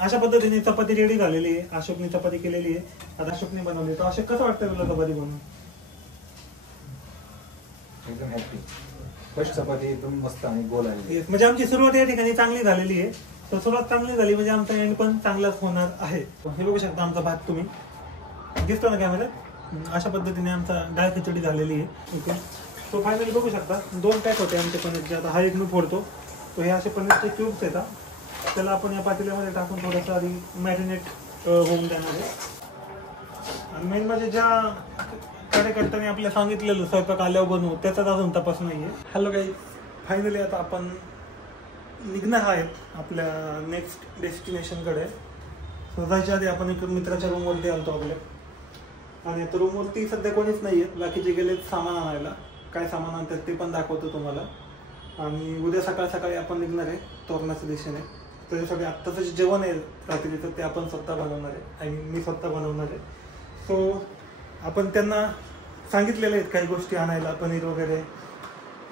अशा पद्धतीने चपाती रेडी झालेली आहे. अशोकने चपाती केलेली आहे. आता अशोकने बनवली. तर अशोक कसं वाटतं तुला चपाती बनवून? एकदम हॅपी. फर्स्ट चपाती एकदम मस्त आणि गोल आली. म्हणजे आमची सुरुवात या ठिकाणी चांगली झालेली आहे. तर सुरुवात चांगली झाली म्हणजे आमचा एंड पण चांगलाच होणार आहे. हे बघू शकता आमचा भात तुम्ही दिसतो ना कॅमेऱ्यात. अशा पद्धतीने आमचा डाळ खिचडी झालेली आहे. ओके. तो फायनली बघू शकता 2 पॅक होते आमचे पनीरचे. आता हा एक मी फोडतो. तो हे असे पनीरचे क्यूब्स येतात. त्याला आपण या पातेल्यामध्ये टाकून थोडंसं आधी मॅरिनेट होऊन देणार आहे. आणि मेन म्हणजे ज्या कार्यकर्त्यांनी आपल्याला सांगितलेलं स्वयंपाक आल्यावर बनवू त्याचाच अजून तपास नाहीये. हॅलो गाईज, फायनली आता आपण निघणार आहेत आपल्या नेक्स्ट डेस्टिनेशनकडे. सो जायच्या आधी आपण एक मित्राच्या रूमवरती आलतो आपल्या. आणि आता रूमवरती सध्या कोणीच नाही आहेत. बाकीचे गेलेत सामान आणायला. काय सामान आणतात ते पण दाखवतो तुम्हाला. आणि उद्या सकाळ सकाळी आपण निघणार आहे तोरणाच्या दिशेने. त्याच्यासाठी आत्ताचं जे जेवण आहे रात्रीचं ते आपण स्वतः बनवणार आहे. आणि मी स्वतः बनवणार आहे. सो आपण त्यांना सांगितलेले आहेत काही गोष्टी आणायला, पनीर वगैरे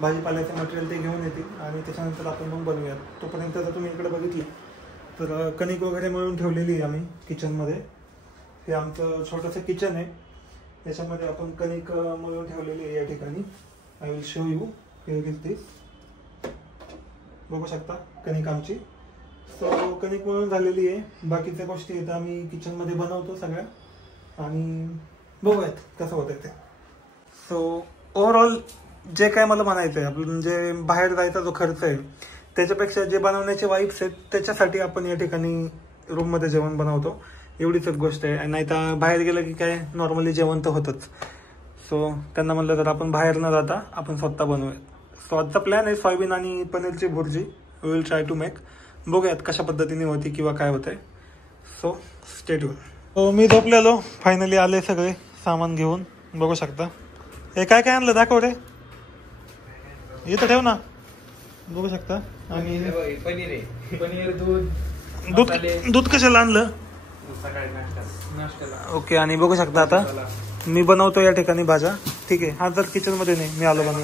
भाजीपाल्याचं मटेरियल ते घेऊन येतील आणि त्याच्यानंतर आपण मग बनवूयात. तोपर्यंत जर तुम्ही इकडे बघितली तर कणिक वगैरे मळून ठेवलेली आहे आम्ही किचनमध्ये. हे आमचं छोटंसं किचन आहे. याच्यामध्ये आपण कणिक मळून ठेवलेली आहे या ठिकाणी. I will show you. Here is this. बघू शकता कणिक आमची. सो कणिक मळून झालेली आहे. बाकीच्या गोष्टी आहेत आम्ही किचनमध्ये बनवतो सगळ्या. आणि बघूयात कसं होतं ते. सो ओव्हरऑल जे काय मला म्हणायचं आहे आपलं म्हणजे बाहेर जायचा जो खर्च आहे त्याच्यापेक्षा जे बनवण्याचे वाईब्स आहेत त्याच्यासाठी आपण या ठिकाणी रूममध्ये जेवण बनवतो. एवढीच एक गोष्ट आहे. नाही तर बाहेर गेलं की काय नॉर्मली जेवण तर होतंच. सो त्यांना म्हणलं तर आपण बाहेर न जाता आपण स्वतः बनवूयात. सो आजचा प्लॅन आहे सोयाबीन आणि पनीरची भुर्जी. We will try to make. बघूयात कशा पद्धतीने होती किंवा काय होतंय. So stay tune. सो मी झोपलेलो. फायनली आले सगळे सामान घेऊन. बघू शकता. हे काय काय आणलं दाखव रे. इथं ठेव ना. बघू शकता. आणि पनीर दूध कशाला आणलं. ओके. आणि बघू शकता आता मी बनवतो या ठिकाणी भाज्या. ठीक आहे. हा जर किचन मध्ये नाही मी आलो बनवून.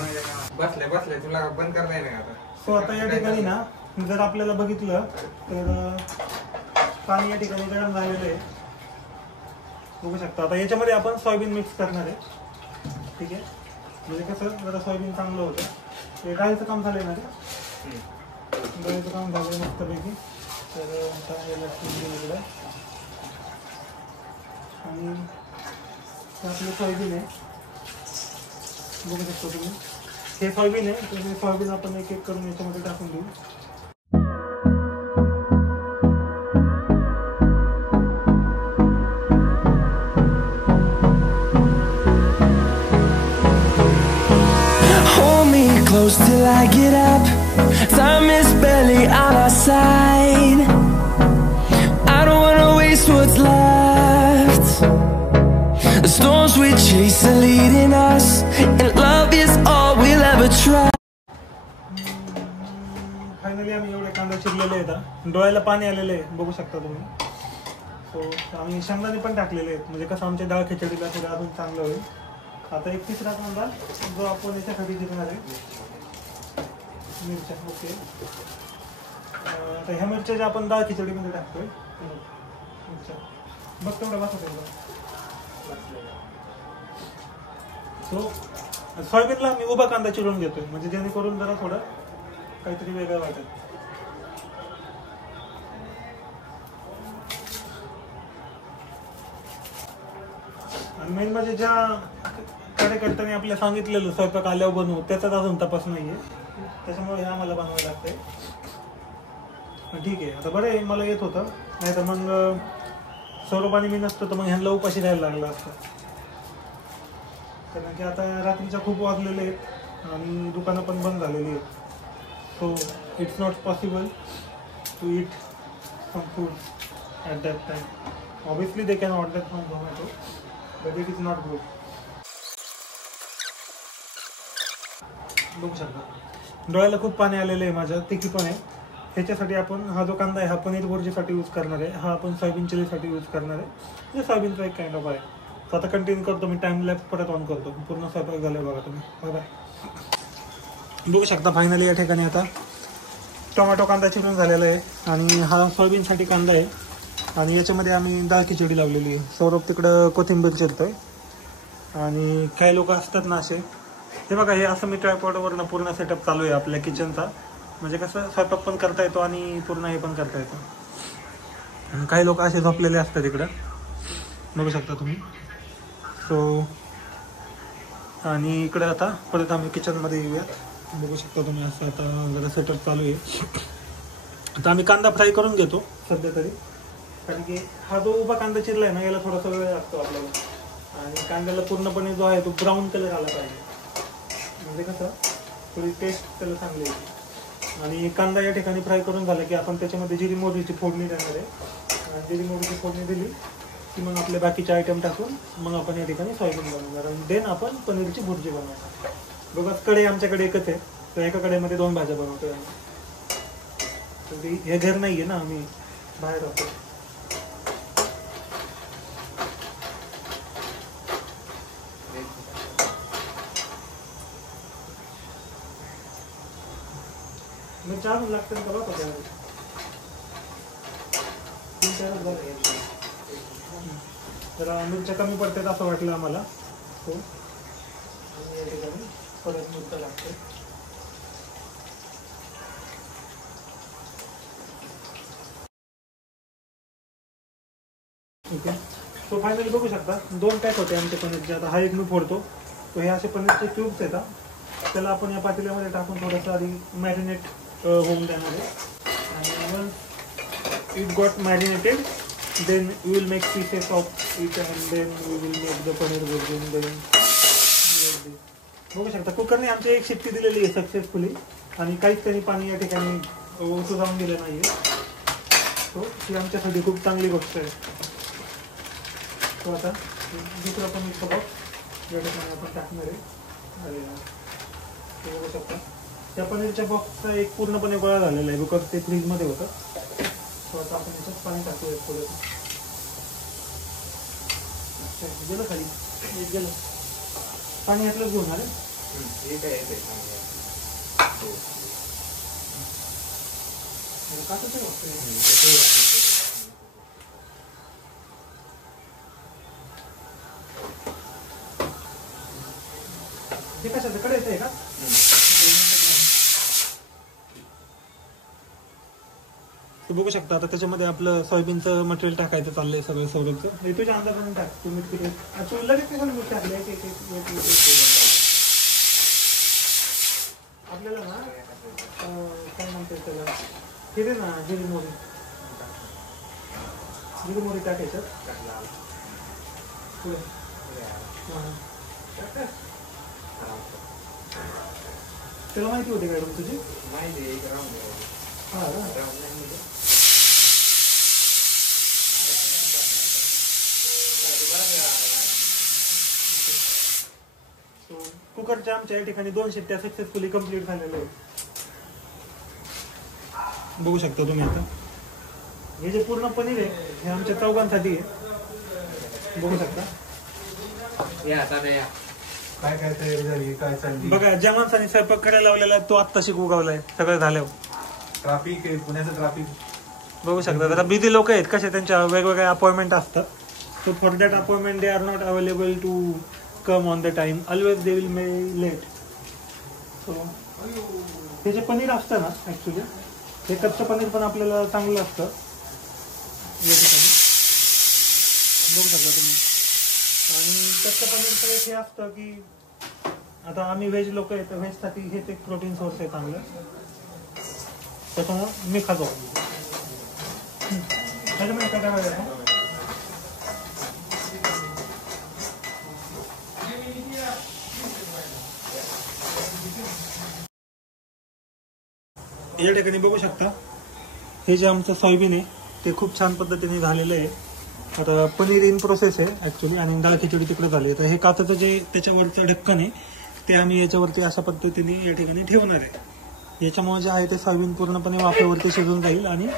बसले तुला बंद करता नाही आता. सो आता या ठिकाणी ना जर आपल्याला बघितलं तर पाणी या ठिकाणी गरम झालेलं आहे. बघू शकता. आता याच्यामध्ये आपण सोयाबीन मिक्स करणार आहे. ठीक आहे. म्हणजे कसं जरा सोयाबीन चांगलं होतं. हे डाळीचं काम झालंय ना रे. डाळीचं काम झालंय मस्तपैकी. तर इकडे आणि आपलं सोयाबीन आहे. बघू शकतो तुम्ही. हे सोयाबीन आहे. तर हे सोयाबीन आपण एक एक करून याच्यामध्ये टाकून देऊ. Close till I get up. Time is barely on our side. I don't wanna waste what's left. The storms we chase are leading us, and love is all we'll ever try. Finally आम्ही एवढे कांदा चिरलेले आहेत. डोळ्याला पाणी आलेले आहे. बघू शकता तुम्ही. सो आम्ही शेंगदाणे पण टाकलेले आहेत. म्हणजे कसं आमच्या डाळ खिचडीला थोडं अजून चांगलं होईल. आता एक तिसरा कांदा जो आपण याच्यासाठी चिरणार आहे मिरच्या. ओके. आता ह्या मिरच्या ज्या आपण डाळ खिचडीमध्ये टाकतोय मिरच्या बघ तेवढं बसत आहे. सो सोयाबीनला मी उभा कांदा चिरून घेतोय म्हणजे जेणेकरून जरा थोडं काहीतरी वेगळं वाटेल. आणि मेन म्हणजे ज्या कार्यकर्त्यांनी आपल्याला सांगितलेलं स्वयंपाक आल्यावर बनवू त्याचाच अजून तपास नाहीये. त्याच्यामुळे हे आम्हाला बनवायला लागतंय. ठीक आहे. आता बरं आहे मला येत होतं. नाही तर मग सौरभाने मी नसतो तर मग ह्यांना उपाशी राहायला लागलं असतं. कारण की आता रात्रीच्या खूप वाजलेले आहेत आणि दुकानं पण बंद झालेली आहेत. So it's not possible to eat some food at that time. Obviously they can order from Zomato but it is not good. बघू शकता. डोळ्याला खूप पाणी आलेलं आहे माझ्या. तिखी पण आहे. ह्याच्यासाठी आपण हा जो कांदा आहे हा पनीर भुर्जीसाठी यूज करणार आहे. हा आपण सोयाबीन चिलीसाठी यूज करणार आहे. म्हणजे सोयाबीनचा एक काइंड ऑफ आहे. तर आता कंटिन्यू करतो मी. टाइम लॅप परत ऑन करतो. पूर्ण स्वयंपाक झाला बघा तुम्ही. Bye bye. बघू शकता फायनली या ठिकाणी आता टोमॅटो कांदा चिरून झालेला आहे आणि हा सोयाबीनसाठी कांदा आहे. आणि याच्यामध्ये आम्ही डाळ खिचडी लावलेली आहे. सौरभ तिकडं कोथिंबीर चिरतोय. आणि काही लोक असतात ना असे, हे बघा हे असं मी ट्रायपॉडवरनं पूर्ण सेटअप चालू आहे आपल्या किचनचा. म्हणजे कसं स्वयंपाक पण करता येतो आणि पूर्ण हे पण करता येतं. आणि काही लोक असे झोपलेले असतात इकडं, बघू शकता तुम्ही. सो आणि इकडे आता परत आम्ही किचनमध्ये येऊयात. बघू शकता तुम्ही असं आता जरा सेटअप चालू आहे. आता आम्ही कांदा फ्राय करून घेतो सध्या तरी, कारण की हा जो उभा कांदा चिरला आहे ना याला थोडासा वेळ लागतो आपल्याला. आणि कांद्याला पूर्णपणे जो आहे तो ब्राऊन कलर आला पाहिजे, म्हणजे कसं थोडी टेस्ट त्याला चांगली येते. आणि कांदा या ठिकाणी फ्राय करून झाला की आपण त्याच्यामध्ये जिरी मोहरीची फोडणी देणार आहे. आणि जिरी मोहरीची फोडणी दिली की मग आपले बाकीचे आयटम टाकून मग आपण या ठिकाणी सोयाबीन बनवणार आणि देन आपण पनीरची भुर्जी बनवणार. बघा कढई आमच्याकडे एकच आहे, तर एका कढईमध्ये 2 भाज्या बनवतोय आम्ही. हे घर नाही आहे ना, आम्ही बाहेर राहतो. मग 4 लागते का बघा, 3-4 जरा मिरच्या कमी पडतात असं वाटलं आम्हाला. हो आणि या ठिकाणी परत मिरच्या लागते. ठीक आहे. तो फायनली बघू शकता 2 पॅक होते आमचे पनीरचे. आता हा एक मी फोडतो. तो हे असे पनीरचे क्यूब्स येतात, त्याला आपण या पातेल्यामध्ये टाकून थोडंसं आधी मॅरिनेट होऊन देणार आहे. आणि it got marinated then we will make pieces of it and then we will make the paneer bhurji. then बघू शकता कुकरने आमची एक शिट्टी दिलेली आहे सक्सेसफुली. आणि काहीच त्यांनी पाणी या ठिकाणी ओतू जाऊन दिलं नाही आहे. तो ही आमच्यासाठी खूप चांगली गोष्ट आहे. तो आता दुसरा पनीरचा बॉक्स या ठिकाणी आपण टाकणार आहे. अरे बघू शकता त्या पनीरच्या बॉक्सचा एक पूर्णपणे गोळा झालेला आहे, बिकॉज ते फ्रीजमध्ये होतं. तो आता आपण याच्यात पाणी टाकूया थोडं. गेलं खाली, गेलं पाणी यातलंच घेऊन आले. हे कशाचं कडे येत आहे का? बघू शकता आता त्याच्यामध्ये आपलं सोयाबीनचं मटेरियल टाकायचं चाललंय सगळं. सौरभचं हे तुझ्या अंदाजाने टाक. तुम्ही तू लगेच कशाला मीठ टाकले? आपल्याला ना काय म्हणतात त्याला, हे दे ना जिरी मोहरी. जिरी मोहरी टाकायचं पुढे. त्याला माहिती होती मॅडम तुझी? हा कुकरच्या आमच्या या ठिकाणी 2 शिट्ट्या सक्सेसफुली कंप्लीट झालेल्या आहेत. बघू शकता तुम्ही आता हे जे पूर्ण पनीर आहे हे आमच्या चौघांसाठी आहे. बघू शकता काय काय तयारी झाली, काय चालली. बघा ज्या माणसाने स्वयंपाक करायला लावलेला तो आत्ताशी उगवलाय सगळं झाल्यावर. ट्रॅफिक आहे, पुण्याचं ट्रॅफिक बघू शकता. जरा बिझी लोक आहेत कसे, त्यांच्या वेगवेगळ्या अपॉइंटमेंट असतात. So for that appointment they are not available to come on the time. Always they will may late. So हे जे पनीर असतं ना ॲक्च्युली हे कच्चं पनीर पण आपल्याला चांगलं असतं या ठिकाणी. बघू शकता तुम्ही. आणि कच्चं पनीरचं एक हे असतं की आता आम्ही व्हेज लोक आहेत, व्हेजसाठी हेच एक प्रोटीन सोर्स आहे चांगलं, त्याच्यामुळं मी खातो. त्याच्यामध्ये काय करायचं या ठिकाणी बघू शकता हे जे आमचं सोयाबीन आहे ते खूप छान पद्धतीने झालेलं आहे. आता पनीर इन प्रोसेस आहे ॲक्च्युली आणि डाळ खिचडी तिकडे झाली. तर हे काचेचं जे त्याच्यावरचं ढक्कन आहे ते आम्ही याच्यावरती अशा पद्धतीने या ठिकाणी ठेवणार आहे. याच्यामुळे जे आहे ते सोयाबीन पूर्णपणे वाफेवरती शिजून जाईल आणि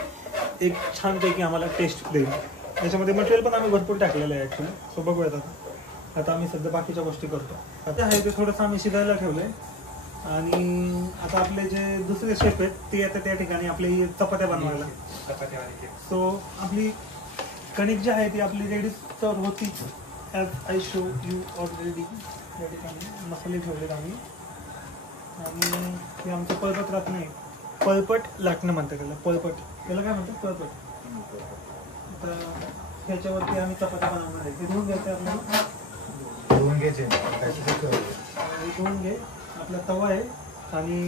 एक छानपैकी आम्हाला टेस्ट देईल. याच्यामध्ये मटेरियल पण आम्ही भरपूर टाकलेलं आहे ॲक्च्युली. सो बघूयात आता आम्ही सध्या बाकीच्या गोष्टी करतो. आता आहे ते थोडंसं आम्ही शिजायला ठेवलं आहे. आणि आता आपले जे दुसरे शेफ आहेत ते आता त्या ठिकाणी आपली चपात्या बनवायला. सो आपली कणिक जी आहे ती आपली रेडी तर होतीच. As I show you already. या ठिकाणी मसाले ठेवलेत आम्ही. आणि हे आमचं पळपट राहत नाही, पळपट लाटणं म्हणतात त्याला. पळपट त्याला काय म्हणतात? पळपट. तर ह्याच्यावरती आम्ही चपात्या बनवणार आहे. हे धुवून घ्यायचं आपल्याला. धुवून घ्यायचे. धुवून घे. आपला तवा आहे आणि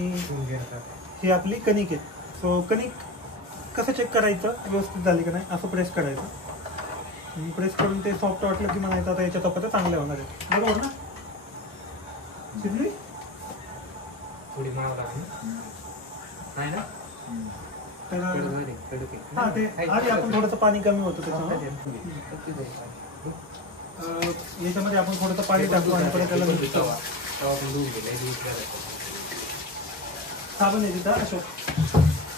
ही आपली कणिक आहे. सो कणिक कसं चेक करायचं व्यवस्थित झाली का नाही असं प्रेस करायचं. प्रेस करून ते सॉफ्ट वाटलं की म्हणायचं आता याच्या चपात्या चांगल्या होणार आहेत. बरोबर ना? शिजली थोडी मावा लागली नाही ना. तर हां ते आधी आपण थोडंसं पाणी कमी होतं त्याच्यामध्ये. याच्यामध्ये आपण थोडंसं पाणी टाकू आणि परत त्याला मिक्स करू. साबण आहे तिथं अशोक.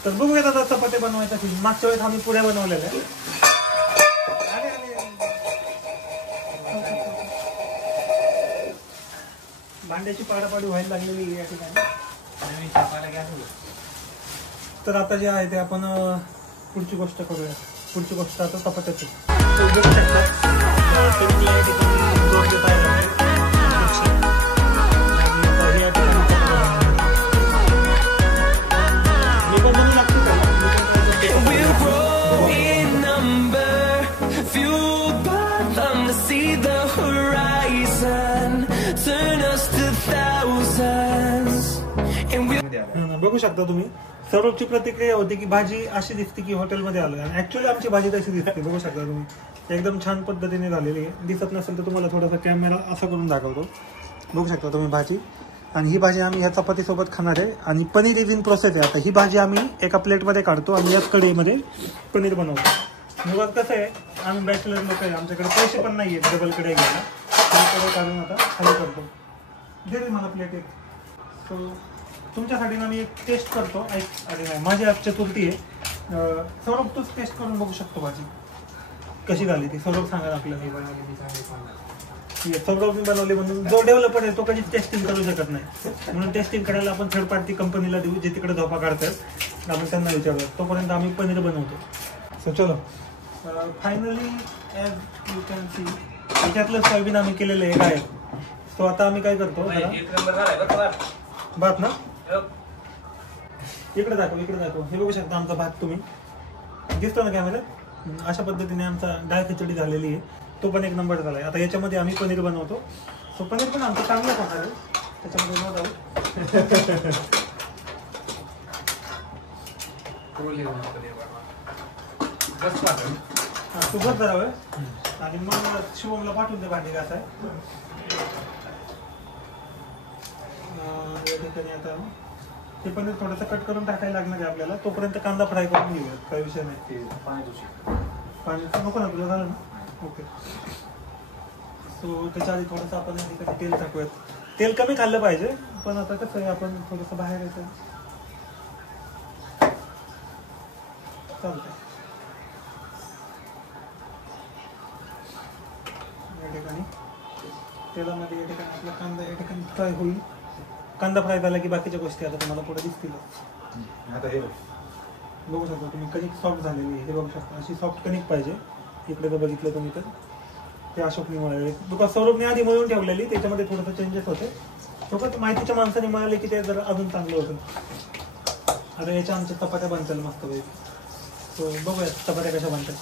तर बघूयात आता चपात्या बनवायचा. मागच्या वेळेस आम्ही पुऱ्या बनवलेल्या. भांड्याची पाडापाडी व्हायला लागलेली या ठिकाणी. तर आता जे आहे ते आपण पुढची गोष्ट करूया. पुढची गोष्ट आता चपात्याची. बघू शकता तुम्ही. सौरभची प्रतिक्रिया होती की भाजी अशी दिसते की हॉटेलमध्ये आलोय. आणि ऍक्च्युअली आमची भाजी तशी दिसते. बघू शकता तुम्ही. एकदम छान पद्धतीने झालेली आहे. दिसत नसेल तर तुम्हाला थोडासा कॅमेरा असा करून दाखवतो. बघू शकता तुम्ही भाजी. आणि ही भाजी आम्ही ह्या चपातीसोबत खाणार आहे. आणि पनीर इज इन प्रोसेस आहे. आता ही भाजी आम्ही एका प्लेटमध्ये काढतो आणि याच कढईमध्ये पनीर बनवतो. मग कसं आहे, आम्ही बॅचलर लोक आहे, आमच्याकडे पैसे पण नाही आहेत डबल कढई घ्यायला. कढई काढून आता खाली करतो. दे मला प्लेट एक. सो तुमच्यासाठी ना मी एक टेस्ट करतो. अरे नाही, माझी आज चतुर्थी आहे. सौरभ तूच टेस्ट करून बघू शकतो भाजी कशी झाली ती. सौरभ सांगा आपल्याला. सौरभने बनवली म्हणून जो डेव्हलपर आहे तो कधीच टेस्टिंग करू शकत नाही. म्हणून टेस्टिंग करायला आपण थर्ड पार्टी कंपनीला देऊ जे तिकडे झोपा काढतात. आपण त्यांना विचारूया. तोपर्यंत आम्ही पनीर बनवतो. सो चलो finally as you can see त्याच्यातलं सोयाबीन आम्ही केलेलं आहे काय. सो आता आम्ही काय करतो भात ना. इकडे दाखव, इकडे दाखव. हे बघू शकता आमचा भात तुम्ही. दिसतो ना कॅमेऱ्यात. अशा पद्धतीने आमचा डाळ खिचडी झालेली आहे. तो पण एक नंबर झाला आहे. आता याच्यामध्ये आम्ही पनीर बनवतो. सो पनीर पण आमचं चांगलं होणार आहे. त्याच्यामध्ये न जाऊ. हां तू बस जरा वेळ. आणि मग शिवमला पाठवून दे भांडी घासाय. या ठिकाणी आता ते पनीर थोडंसं कट करून टाकायला लागणार आहे आपल्याला. तोपर्यंत कांदा फ्राय करून घेऊया. काही विषय नाही. पाणी नको ना तुला झालं ना. ओके. सो त्याच्या आधी थोडंसं आपण या ठिकाणी तेल टाकूयात. तेल कमी खाल्लं पाहिजे पण आता कसं आहे आपण थोडंसं बाहेर यायचं चालतंय. या ठिकाणी तेलामध्ये या ठिकाणी आपला कांदा या ठिकाणी फ्राय होईल. कांदा फ्राय झाला की बाकीच्या गोष्टी आता तुम्हाला पुढे दिसतील. आता हे बघू शकता तुम्ही कणिक सॉफ्ट झालेली आहे. हे बघू शकता अशी सॉफ्ट कणिक पाहिजे. इकडे जर बघितलं तुम्ही तर ते अशोकने मिळाले. बिकॉज सौरभने आधी मिळून ठेवलेली त्याच्यामध्ये थोडंसं चेंजेस होते. सोबत माहितीच्या माणसाने मिळाले की ते जर अजून चांगलं होतं. आता याच्या आमच्या चपात्या बनतील मस्त पैकी. सो बघूया चपात्या कशा बनतात.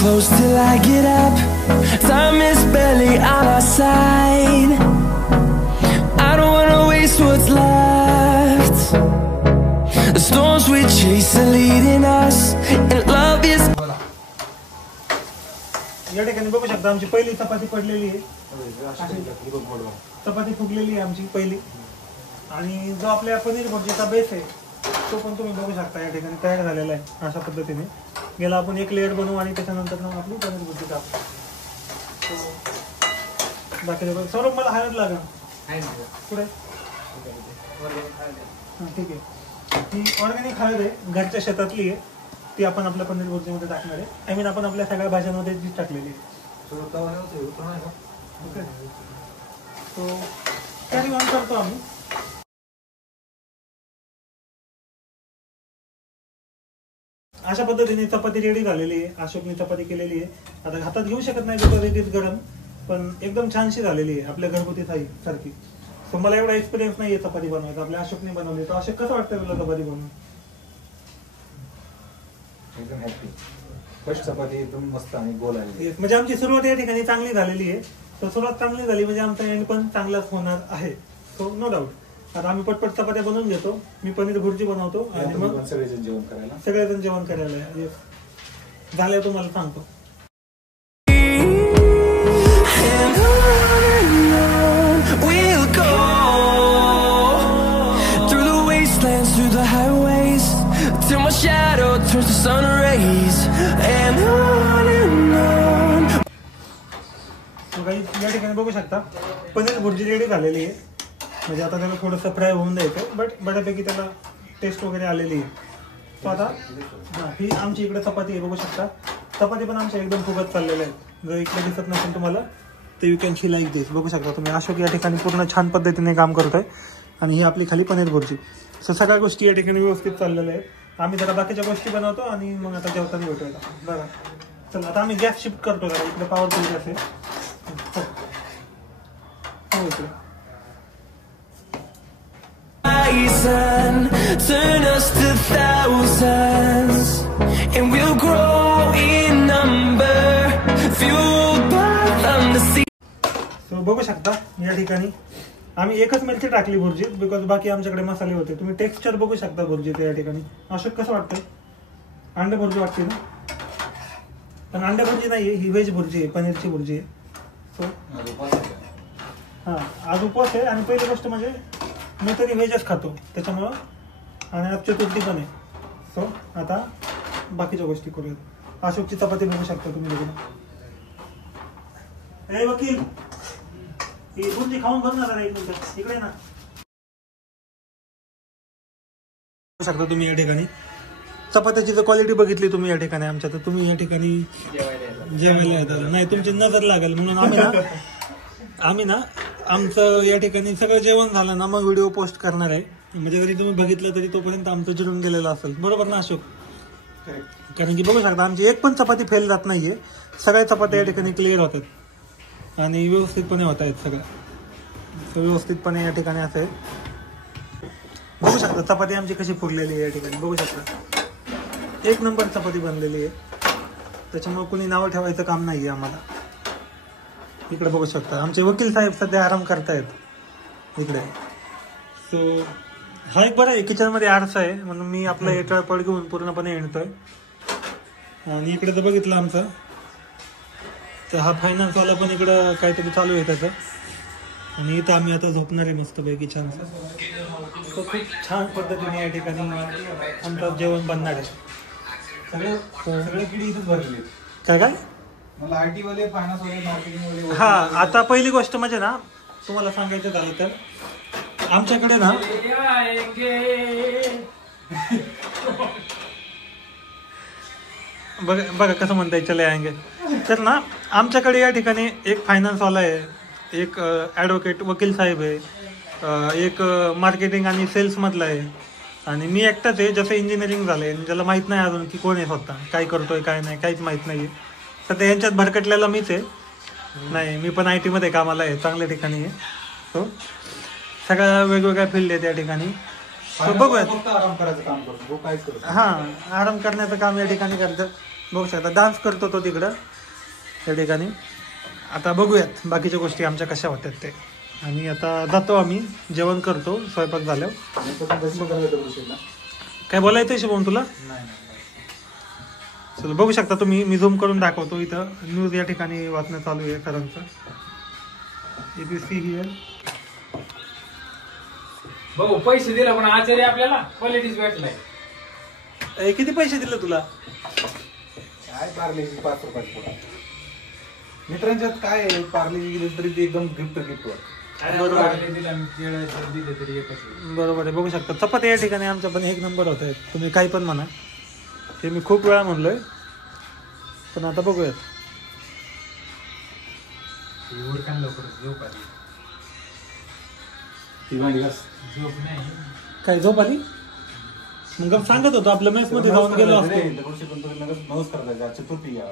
Close till I get up. Time is barely on our side. I don't wanna waste what's left. The storms we chase are leading us, and love is. या ठिकाणी बघू शकता आमची पहिली चपाती पडलेली आहे. चपाती फुगलेली आहे आमची पहिली. आणि जो आपल्या पनीर भुर्जीचा बेस आहे तो पण तुम्ही बघू शकता या ठिकाणी तयार झालेला आहे. अशा पद्धतीने गेला आपण एक लेअर बनवू आणि त्याच्यानंतर मग आपली पनीर भुर्जी टाकू. बाकी सौरभ मला हळद लागेल पुढे. हां ठीक आहे. ही ऑर्गॅनिक हळद आहे, घरच्या शेतातली आहे. ती आपण आपल्या पनीर भुर्जीमध्ये टाकणार आहे. आय मीन आपण आपल्या सगळ्या भाज्यांमध्ये जी टाकलेली आहे. ओके तो कॅरी ऑन करतो आम्ही. अशा पद्धतीने चपाती रेडी झालेली आहे. अशोकने चपाती केलेली आहे. आता हातात घेऊ शकत नाही बिकॉज इट इज गरम, पण एकदम छानशी झालेली आहे आपल्या घरगुती थाळी सारखी. सो मला एवढा एक्सपिरियन्स नाहीये चपाती बनवायचा. आपल्या अशोकने बनवली. तर अशोक कसं वाटतं तुला चपाती बनवून? एकदम हॅपी. फर्स्ट चपाती एकदम मस्त आणि गोल आली. म्हणजे आमची सुरुवात या ठिकाणी चांगली झालेली आहे. तर सुरुवात चांगली झाली म्हणजे आमचा एंड पण चांगलाच होणार आहे. So no doubt. आता आम्ही पटपट चपात्या बनवून घेतो. मी पनीर भुर्जी बनवतो आणि मग सगळेजण जेवण करायला झालं तुम्हाला सांगतो. We'll go through the wastelands, through the highways, till my shadow turns to sun rays, and on. या ठिकाणी बघू शकता पनीर भुर्जी रेडी झालेली आहे. म्हणजे आता त्याला थोडंसं फ्राय होऊन द्यायचं, बट बऱ्यापैकी त्याला टेस्ट वगैरे आलेली आहे. तो आता ही आमची इकडे चपाती आहे. बघू शकता चपाती पण आमच्या एकदम फुगत चाललेल्या आहेत. जर इकडे दिसत नसेल तुम्हाला तर यू कॅन शी लाईक दिस. बघू शकता तुम्ही अशोक या ठिकाणी पूर्ण छान पद्धतीने काम करतोय. आणि ही आपली खाली पनीर भुर्जी. सो सगळ्या गोष्टी या ठिकाणी व्यवस्थित चाललेल्या आहेत. आम्ही जरा बाकीच्या गोष्टी बनवतो आणि मग आता जेवताना भेटूया. बरं चला आता आम्ही गॅस शिफ्ट करतो. जरा इकडे पॉवरफुल गॅस आहे. हो इकडे turn us to thousands, and we'll grow in number, fueled by them to see. So बघू शकता या ठिकाणी आम्ही एकच मिरची टाकली भुर्जीत बिकॉज बाकी आमच्याकडे मसाले होते. तुम्ही टेक्स्चर बघू शकता भुर्जीत या ठिकाणी. अशोक कसं वाटतंय? अंडा भुर्जी वाटते ना? पण अंडा भुर्जी नाही, ही व्हेज भुर्जी आहे, पनीरची भुर्जी आहे. सो हां आज उपवास आहे आणि पहिली गोष्ट म्हणजे मी तरी व्हेजच खातो त्याच्यामुळं, आणि आज चतुर्थी पण आहे. सो आता बाकीच्या गोष्टी करूयात. अशोकची चपाती बघू शकता तुम्ही बघून. ए वकील ही भुर्जी खाऊन बघ ना जरा एक मिनिट इकडे ना. बघू शकता तुम्ही या ठिकाणी चपात्याची जर क्वालिटी बघितली तुम्ही या ठिकाणी आमच्या, तर तुम्ही या ठिकाणी जेवायला येत नाही, तुमची नजर लागेल म्हणून आम्ही ना आमचं या ठिकाणी सगळं जेवण झालं ना मग व्हिडिओ पोस्ट करणार आहे. म्हणजे जरी तुम्ही बघितलं तरी तोपर्यंत आमचं जिरून गेलेलं असेल. बरोबर ना अशोक? कारण की बघू शकता आमची एक पण चपाती फेल जात नाहीये. सगळ्या चपात्या या ठिकाणी क्लिअर होतात आणि व्यवस्थितपणे होत आहेत सगळ्या. व्यवस्थितपणे या ठिकाणी असं आहे. बघू शकता चपाती आमची कशी फुगलेली आहे या ठिकाणी. बघू शकता एक नंबर चपाती बनलेली आहे. त्याच्यामुळे कुणी नावं ठेवायचं काम नाहीये आम्हाला. इकडे बघू शकता आमचे वकील साहेब सध्या आराम करतायत इकडे. सो हा एक बरं आहे किचन मध्ये आरसा आहे म्हणून मी आपला हे ट्रायपॉड घेऊन पूर्णपणे येणतोय. आणि इकडे जर बघितलं आमचं तर हा फायनान्सवाला पण इकडं काहीतरी चालू आहे त्याचं. आणि इथं आम्ही आता झोपणार आहे मस्तपैकी छान. तो खूप छान पद्धतीने या ठिकाणी आमचं जेवण बनणार आहे. सगळे किडी इथेच भरलेले. काय काय मला आयटी वाले, फायनान्स वाले, मार्केटिंग वाले. हा आता पहिली गोष्ट म्हणजे ना तुम्हाला सांगायचं झालं तर आमच्याकडे ना बघा कसं म्हणताय चले आएंगे. तर ना आमच्याकडे या ठिकाणी एक फायनान्सवाला आहे, एक ॲडव्होकेट वकील साहेब आहे, एक मार्केटिंग आणि सेल्स मधला आहे आणि मी एकटाच आहे. जसं इंजिनिअरिंग झालंय ज्याला माहित नाही अजून की कोण आहे स्वतः, काय करतोय काय नाही काहीच माहित नाहीये. सध्या यांच्यात भरकटलेला मीच आहे. नाही मी पण IT मध्ये कामाला आहे, चांगल्या ठिकाणी आहे. सो सगळ्या वेगवेगळ्या फील्ड आहेत या ठिकाणी. सो बघूयात. आराम करायचं काम करतो, काहीच करतो. हा आराम करण्याचं काम या ठिकाणी करतं. बघू शकता डान्स करतो तो तिकडं या ठिकाणी. आता बघूयात बाकीच्या गोष्टी आमच्या कशा होत्यात ते. आणि आता जातो आम्ही जेवण करतो स्वयंपाक झाल्यावर. काय बोलायचं शुभम तुला? चला बघू शकता तुम्ही, मी झूम करून दाखवतो. इथं न्यूज या ठिकाणी वाचणं चालू आहे सरांचं. भाऊ पैसे दिला पण आचार्य आपल्याला क्वालिटीच भेटलाय. किती पैसे दिले तुला? काय पार्ले 5 रुपयाची पुढे मित्रांच्यात काय आहे, पार्ले गेली तरी ते एकदम गिफ्ट बरोबर आहे. बघू शकता चपाती या ठिकाणी आमच्या पण एक नंबर होत आहेत. तुम्ही काही पण म्हणा, हे मी खूप वेळा म्हणलोय पण आता बघूयात. उरकान लवकर झोप आली. ती भांडी घास. झोप नाही. काय झोप आली? मग सांगत होतो आपल्या मेस मध्ये जाऊन गेलो असतो. नमस्कार करायचा. चतुर्थी घ्या.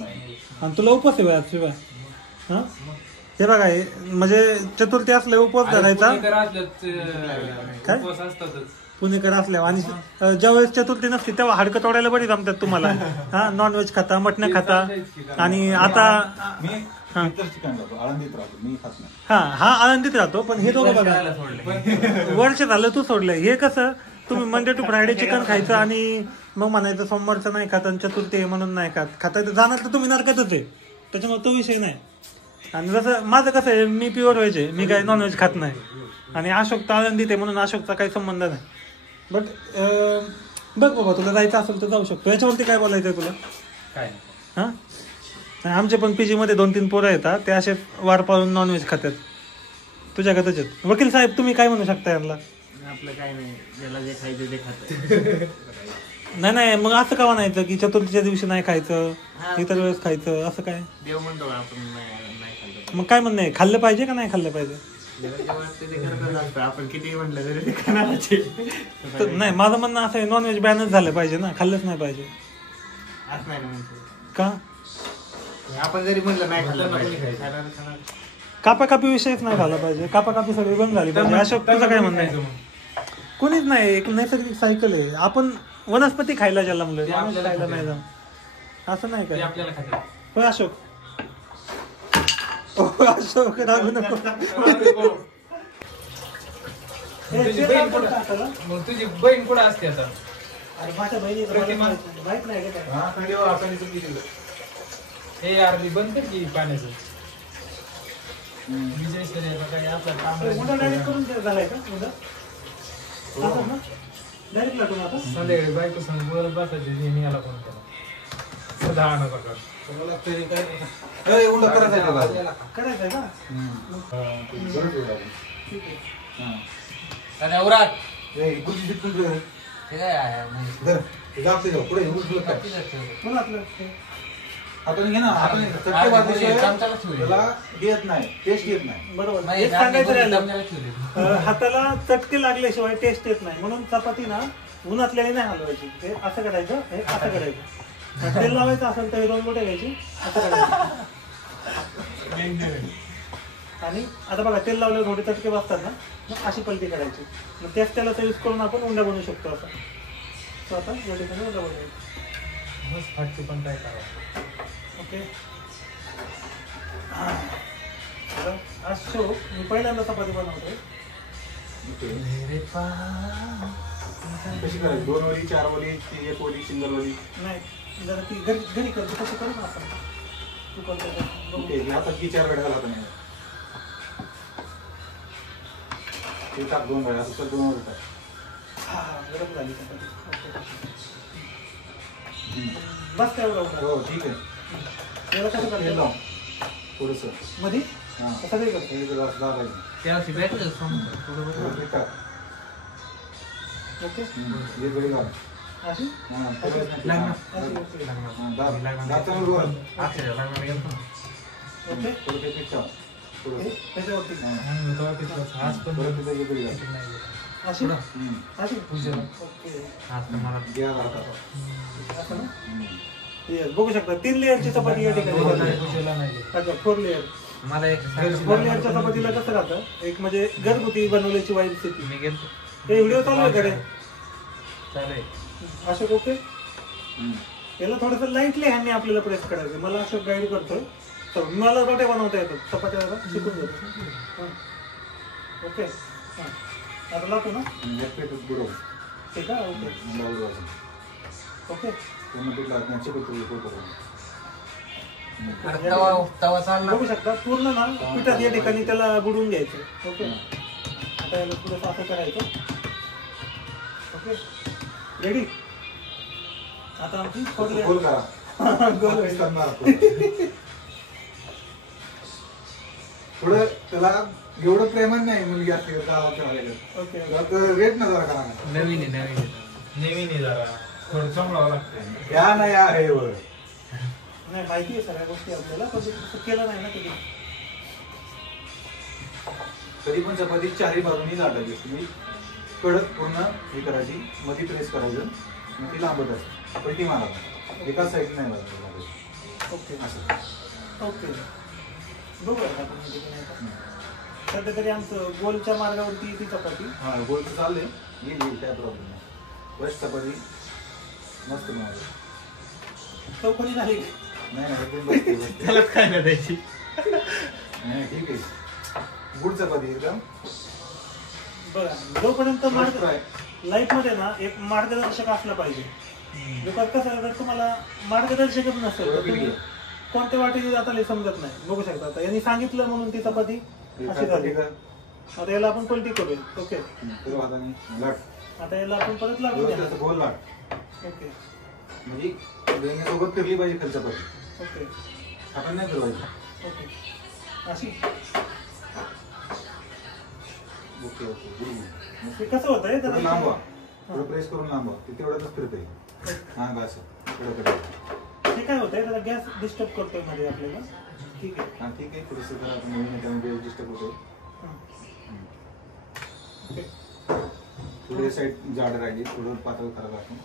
नाही. आणि तुला उपवास आहे बा शिवाय. हा हे बघा हे म्हणजे चतुर्थी असले उपवास धरायचा. काय? उपवास असतातच. पुणेकर असल्यावर आणि ज्यावेळेस चतुर्थी नसते तेव्हा हाडकं तोडायला बरी जमतात तुम्हाला. हा नॉनव्हेज खाता, मटण खाता. आणि आता मी इतर ठिकाणी जातो. आळंदीत राहतो. मी खात नाही. हा आनंदीत राहतो. पण हे दोघं बघा वर्ष झालं तू सोडलंय. हे कसं तुम्ही मंडे टू फ्रायडे चिकन खायचं आणि मग म्हणायचं सोमवारचं नाही खात आणि चतुर्थी आहे म्हणून नाही खात. खाता जाणार तर तुम्ही नरकातच आहे. त्याच्यामुळे तो विषय नाही. आणि जसं माझं कसं आहे मी प्युअर व्हेज आहे. मी काय नॉनव्हेज खात नाही. आणि अशोक तर आनंदीत आहे म्हणून अशोकचा काही संबंध नाही. बट बघ बाबा तुला जायचं असेल तर जाऊ शकतो. याच्यावरती काय बोलायचंय तुला? काय हा आमचे पण पीजी मध्ये 2-3 पोरं येतात ते असे वार पाळून नॉनव्हेज खातात. तुझ्या का तुझ्यात वकील साहेब तुम्ही काय म्हणू शकता यांना? आपलं काय नाही, ज्याला जे खायचं ते खात. नाही मग असं का म्हणायचं की चतुर्थीच्या दिवशी नाही खायचं, इतर वेळेस खायचं असं काय? देव म्हणतो आपण नाही खाल्लं. मग काय म्हणणं आहे, खाल्लं पाहिजे का नाही खाल्लं पाहिजे? आपण किती म्हणलं तरी ते खाणार. नाही माझं म्हणणं असं आहे नॉनव्हेज बॅनच झालं पाहिजे ना, खाल्लंच नाही पाहिजे. असं नाही ना म्हणतो का? आपण जरी म्हणलं नाही खाल्लं पाहिजे, खाणार. कापाकापी विषयच नाही झाला पाहिजे. कापाकापी सगळी बंद झाली पाहिजे. अशोक तुझं काय म्हणणं आहे? कोणीच नाही, एक नैसर्गिक सायकल आहे. आपण वनस्पती खायला जन्मलोय, खायला नाही जाऊ असं नाही काय? आपल्याला खातात. होय अशोक? अशोक रागू नको. मग तुझी बहीण कुठं असते आता? अरे माझ्या बहिणी माहित नाही का? हे यार बंद कर की पाण्याचं. विजय सर काय आपलं काम डायरेक्ट करून झालाय का? डायरेक्ट लाटून आता संध्याकाळी बायको सांग बोलत बसायचे. मी याला फोन केला सदा आणा बघा करायचंय का? आपण घे ना, आपण चटके भाजल्याशिवाय देत नाही, टेस्ट येत नाही. बरोबर. एक सांगायचं राहिलं, हाताला चटके लागल्याशिवाय टेस्ट येत नाही. म्हणून चपाती ना उन्हातल्याने नाही हलवायची. हे असं करायचं, हे असं करायचं. तेल लावायचं असेल तर 2 बोटे घ्यायची, असं करायचं. आणि आता बघा तेल लावल्यावर थोडे चटके बसतात ना, मग अशी पलटी करायची. मग त्याच तेलाचा यूज करून आपण उंडा बनवू शकतो. असं तो आता या ठिकाणी उंडा बनवायचा. मस्त फाटते पण काय करावं. ओके. अशोक मी पहिल्यांदा चपाती बनवतोय. कशी करायची? 2 वली, 4 वली, 1 वली, सिंगल वली? नाही जरा ती घरी करतो तशी करू ना आपण. तू करतो आता की 4 वेळा घालत नाही. ते टाक 2 वेळा, असं 2 वेळा टाक. हा गरम झाली चपाती. बस काय एवढं? हो ठीक आहे. याला कसं तेल करतो? लाव थोडंसं मध्ये हां सगळे करतो. हे जरा असं दाबायचं. त्याला भेटलं थोडं टाक. ओके हे घरी घाल. अशी हां अशी ओके. दाब दाब वर. ओके थोडं ते पीठ टाक. थोडं त्याच्यावरती आज पण थोडं तिथं हे घरी घाल. अशी अशी पूजेला. ओके घ्या घालता. असं ना. Yes, बघू शकता 3 लेअरची चपाती या ठिकाणी पूजेला नाही. अच्छा 4 लेअर. मला एक 4 लेअरच्या चपातीला कसं राहतं, एक म्हणजे घरगुती बनवल्याची वाईट स्थिती. मी गेलो हे व्हिडिओ चालू आहे कडे चालेल. अशोक. ओके याला थोडस लाईटली हॅन्डने आपल्याला प्रेस करायचं. मला अशोक गाईड करतोय. तर मला रोट्या बनवता येतात, चपात्या शिकून घेतो. ओके आता लावतो ना. एक पीठ बुडव. ठीक आहे. ओके बुडवायचं. ओके पूर्ण पीठ लागण्याचे पीठ बुडव. तवा चालला. बघू शकता पूर्ण ना पिठात या ठिकाणी त्याला बुडवून घ्यायचं. ओके आता याला थोडंसं असं करायचं. Okay ready. आता आमची गोल करा. गोल पाकिस्तान मारा. थोडं त्याला एवढं प्रेमान नाही मुलगी असते गावाच्या आलेलं. ओके रेट ना जरा करा. नवीन नेहमी जरा थोडं सांभाळावं लागतं. या ना या हे वर नाही माहिती आहे सगळ्या गोष्टी आपल्याला, पण ते केलं नाही ना कधी. कधी पण चपाती चारही बाजूनी लाटायची असते. मी कडक पूर्ण हे करायची, मध्ये प्रेस करायचं, मग ती लांबत असते. पलटी मारायला एका साईड नाही लागत. ओके असं ओके. बघूया का आपण म्हणजे की नाही का. सध्या तरी आमचं गोलच्या मार्गावरती ती चपाती. हा गोलचं चाललंय, येईल काय प्रॉब्लेम नाही. फर्स्ट चपाती मस्त बनवायची. चौकोनी झाली नाही एकदम बसते. त्याला काय नाही द्यायची. नाही ठीक आहे. गुड चपाती एकदम. बघा, जोपर्यंत मार्ग फ्राय. लाईफ मध्ये ना एक मार्गदर्शक असला पाहिजे. बिकॉज कसं आहे, जर तुम्हाला मार्गदर्शकच नसेल तर तुम्ही कोणत्या वाटेने जाता हे समजत नाही. बघू शकता आता यांनी सांगितलं म्हणून ती चपाती अशी झाली. आता याला आपण पलटी करूया. ओके, लाट. आता याला आपण परत लागू द्या. गोल लाट. ओके म्हणजे सोबत फिरली पाहिजे खाली चपाती. ओके आपण नाही फिरवायची. ओके अशी. Okay okay. ते कसं होतंय थोडं लांबवा, थोडं प्रेस करून लांबवा. ते तेवढ्यातच फिरतंय. हा असं थोडं. हे काय होतंय, त्याला गॅस डिस्टर्ब करतोय मध्ये आपल्याला. ठीक आहे. हा ठीक आहे. थोडंसं जर आपण नवीन याच्यामध्ये डिस्टर्ब होतो. ओके थोडी साईड जाड राहिली, थोडं पातळ करायला आपण.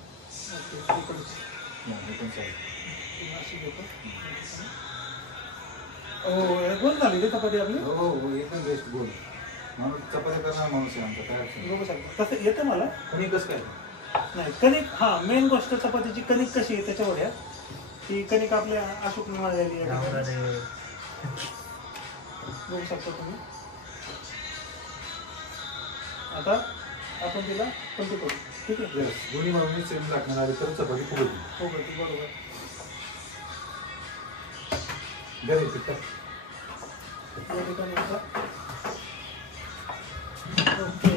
गोल झाली ते चपाती आपली. हो हो एकदम बेस्ट गोल. माणूस चपाती करणार माणूस आहे आमचा. काय बघू शकता कसं येतं मला. कोणी कसं काय नाही कणिक, हा मेन गोष्ट चपातीची कणिक कशी आहे त्याच्यावर आहे. ती कणिक आपल्या अशोक मिळालेली आहे. बघू शकता तुम्ही. आता आपण तिला पलटी करू. ठीक आहे. दोन्ही म्हणून सेम टाकणार आली तर चपाती फुगवली. हो बरोबर. गरज ओके.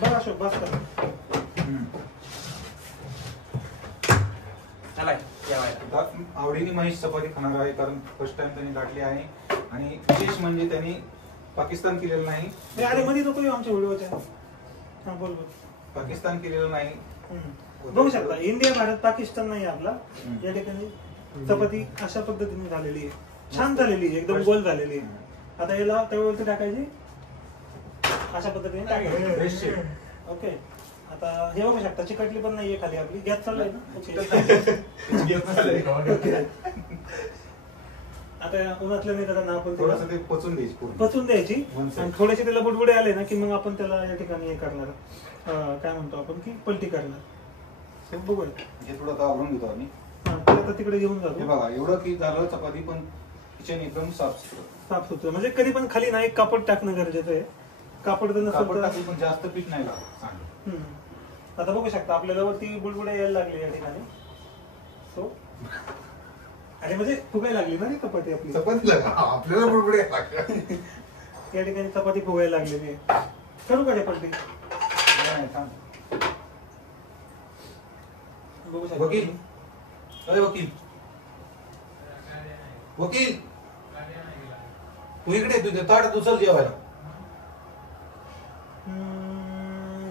बघा अशोक बस करा. चला जेवायला. आवडीने महेश चपाती खाणार आहे, कारण फर्स्ट टाइम त्यांनी लाटली आहे. आणि विशेष म्हणजे त्यांनी पाकिस्तान केलेलं नाही. अरे मध्ये नको येऊ आमच्या व्हिडिओच्या. हा बोल. पाकिस्तान केलेलं नाही. बघू शकता इंडिया भारत पाकिस्तान नाही आपला. या ठिकाणी चपाती अशा पद्धतीने झालेली आहे. छान झालेली आहे, एकदम गोल झालेली आहे. आता याला तव्यावरती टाकायची, अशा पद्धतीने टाकायची. ओके. आता हे बघू शकता चिकटली पण नाहीये खाली आपली. गॅस चालू ना. आता उन्हातल्या नाही त्याला आपण पचून द्यायची. आणि थोडेसे त्याला बुडबुडे आले ना की मग आपण त्याला या ठिकाणी हे करणार, काय म्हणतो आपण की पलटी करणार. बघूया. हे थोडं आवरून घेतो आम्ही. आता तिकडे घेऊन जातो. बघा एवढं की झालं चपाती, पण किचन एकदम साफ सुथरं. म्हणजे कधी पण खाली ना एक कापड टाकणं गरजेचं आहे. कापड टाकून पण जास्त पीठ नाही लागत. आता बघू शकता आपल्याला वरती बुडबुडे यायला लागले या ठिकाणी. सो अरे म्हणजे फुगायला लागली ना ती चपाती आपली. चपाती आपल्याला बुडबुडे या ठिकाणी चपाती फुगायला लागलेली आहे. करू का पलटी. बघू शकता. वकील वकील वकील तू इकडे, तुझे ताट उचल जेवायला.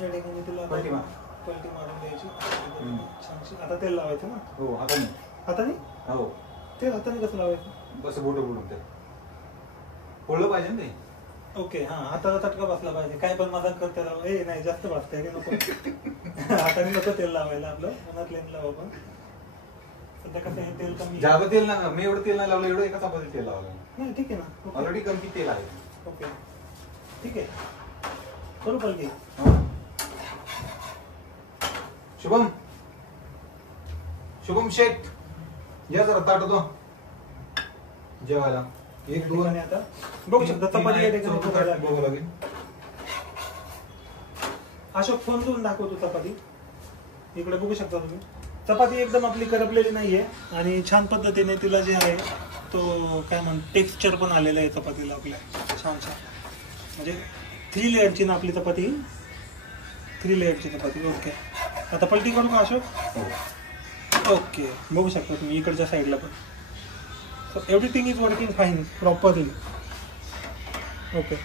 या ठिकाणी तुला पलटी मारून द्यायची. आता तेल लावायचं ना. हो हाताने. हाताने. हो तेल हाताने कसं लावायचं. बस बोट बोलून ते पोळलं पाहिजे ना ते. ओके. हा हाताला चटका बसला पाहिजे. काय पण मजाक करते राव. ए नाही जास्त बसते नको. हाताने नको तेल लावायला. आपलं मनात लेन लावा. पण सध्या कसं आहे तेल कमी. जास्त तेल ना, मी एवढं तेल नाही लावलं. एवढं एका चपाती तेल लावलं नाही. ठीक आहे ना. ऑलरेडी कमी तेल आहे. ओके ठीक आहे. करू पलटी. शुभम शेठ या जरा ताट दो जेवायला. एक दोन आता बघू शकता चपाती या ठिकाणी फुगायला बघू लागेल. अशोक फोन करून दाखवतो चपाती. इकडे बघू शकता तुम्ही. चपाती एकदम आपली करपलेली नाहीये आणि छान पद्धतीने तिला जे आहे तो काय टेक्स्चर पण आलेलं आहे चपातीला आपल्या. छान म्हणजे 3 लेअरची ना आपली चपाती. 3 लेअरची चपाती. ओके. आता पलटी करू का अशोक. ओके. बघू शकता तुम्ही इकडच्या साईडला पण. So everything is working fine properly. Okay.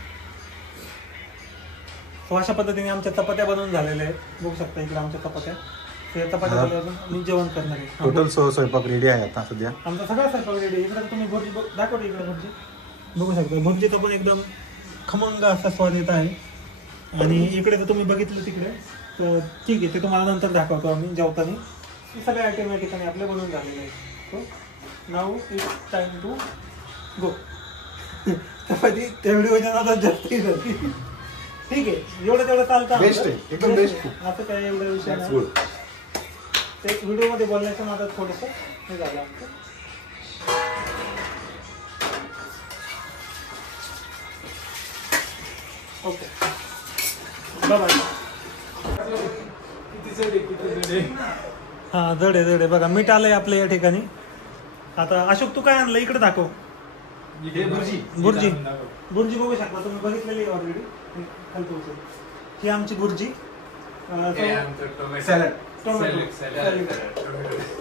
So अशा पद्धतीने आमच्या चपात्या बनवून झालेल्या आहेत. बघू शकता इकडे आमच्या चपात्या. चपात्या झाल्यावर मी जेवण करणार आहे. टोटल स्वयंपाक रेडी आहे आता सध्या. आमचा सगळा स्वयंपाक रेडी. इकडे तुम्ही भुर्जी दाखवतो. इकडे भुर्जी बघू शकता भुर्जीचा पण एकदम खमंग असा स्वाद येत आहे. आणि इकडे तर तुम्ही बघितलं तिकडे, तर ठीक आहे, ते तुम्हाला नंतर दाखवतो आम्ही जेवताना. सगळे आयटम या ठिकाणी आपले बनवून झालेले आहेत. So now it's time to go. चपाती त्या व्हिडिओच्या नादात जास्त झाली. ठीक आहे, एवढं तेवढं चालतं. बेस्ट आहे, एकदम बेस्ट. असं काय एवढा विषय नाही. ते व्हिडिओमध्ये बोलण्याच्या नादात थोडंसं हे झालं आमचं. Okay bye. हा जड आहे बघा. मीठ आलंय आपलं या ठिकाणी. आता अशोक तू काय आणलं इकडे दाखव. बुर्जी बघू शकता तुम्ही, बघितलेली ऑलरेडी. ही आमची बुर्जी,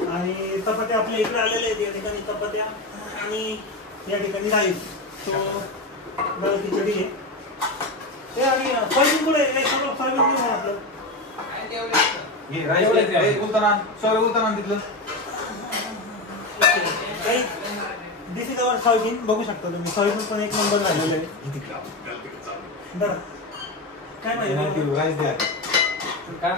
आणि चपात्या आपल्या इकडे आलेल्या आहेत या ठिकाणी. चपात्या आणि या ठिकाणी राईस. तो दाल खिचडी आहे. ते आणि सोयाबीन कुठे आहे? सगळं सोयाबीन घेऊन आपलं दिस इज अवर सोयाबीन. बघू शकता तुम्ही, सोयाबीन पण एक नंबर झालेलं आहे. बरं काय माहिती का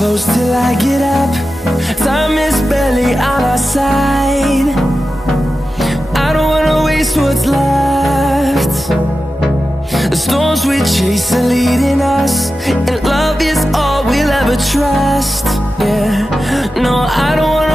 close till I get up. Time is barely on our side. I don't wanna waste what's left. The storms we chase are leading us, and love is all we'll ever trust. Yeah, no, I don't wanna